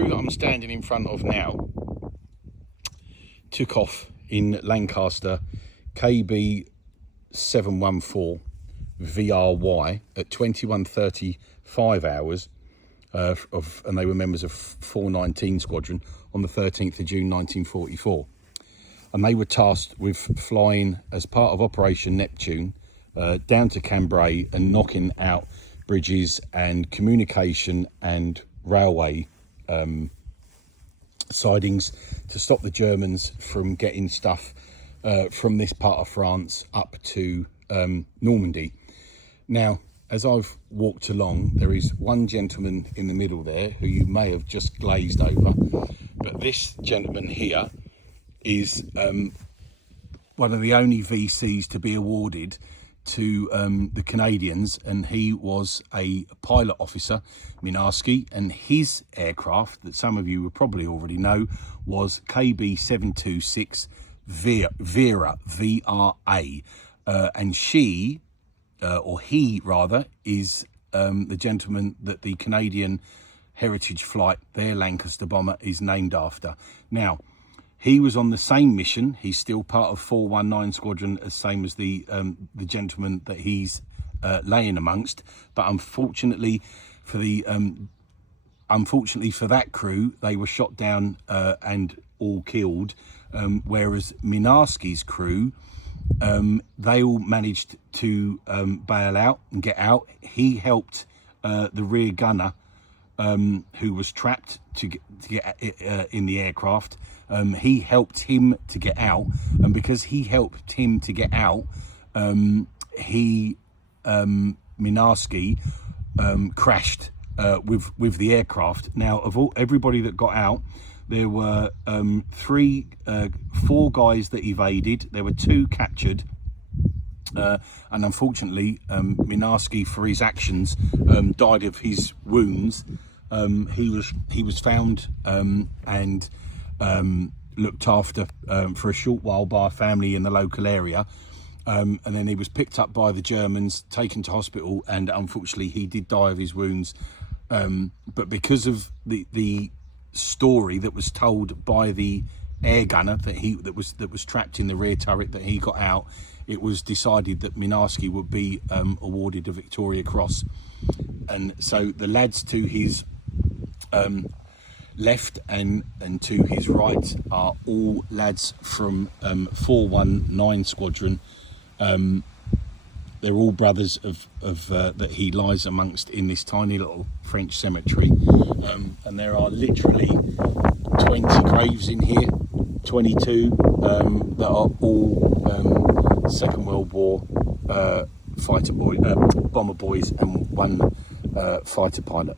crew that I'm standing in front of now took off in Lancaster KB 714 VRY at 21:35 hours and they were members of 419 Squadron on the 13th of June 1944, and they were tasked with flying as part of Operation Neptune down to Cambrai and knocking out bridges and communication and railway sidings to stop the Germans from getting stuff from this part of France up to Normandy. Now, as I've walked along, there is one gentleman in the middle there who you may have just glazed over, but this gentleman here is one of the only VCs to be awarded to the Canadians, and he was a pilot officer, Mynarski, and his aircraft that some of you will probably already know was KB 726 Vera, VRA, and she, or he rather, is the gentleman that the Canadian Heritage Flight, their Lancaster bomber, is named after. Now, he was on the same mission. He's still part of 419 Squadron, as same as the gentleman that he's laying amongst. But unfortunately for that crew, they were shot down and all killed. Whereas Mynarski's crew, they all managed to bail out and get out. He helped the rear gunner, who was trapped to get in the aircraft. He helped him to get out, and because he helped him to get out, Mynarski crashed with the aircraft. Now, of everybody that got out, there were four guys that evaded. There were two captured, and unfortunately, Mynarski, for his actions, died of his wounds. He was found and looked after for a short while by a family in the local area, and then he was picked up by the Germans, taken to hospital, and unfortunately he did die of his wounds. But because of the story that was told by the air gunner that was trapped in the rear turret that he got out, it was decided that Mynarski would be awarded a Victoria Cross. And so the lads to his left and to his right are all lads from 419 Squadron. They're all brothers of that he lies amongst in this tiny little French cemetery, and there are literally 20 graves in here, 22 that are all Second World War bomber boys, and one fighter pilot.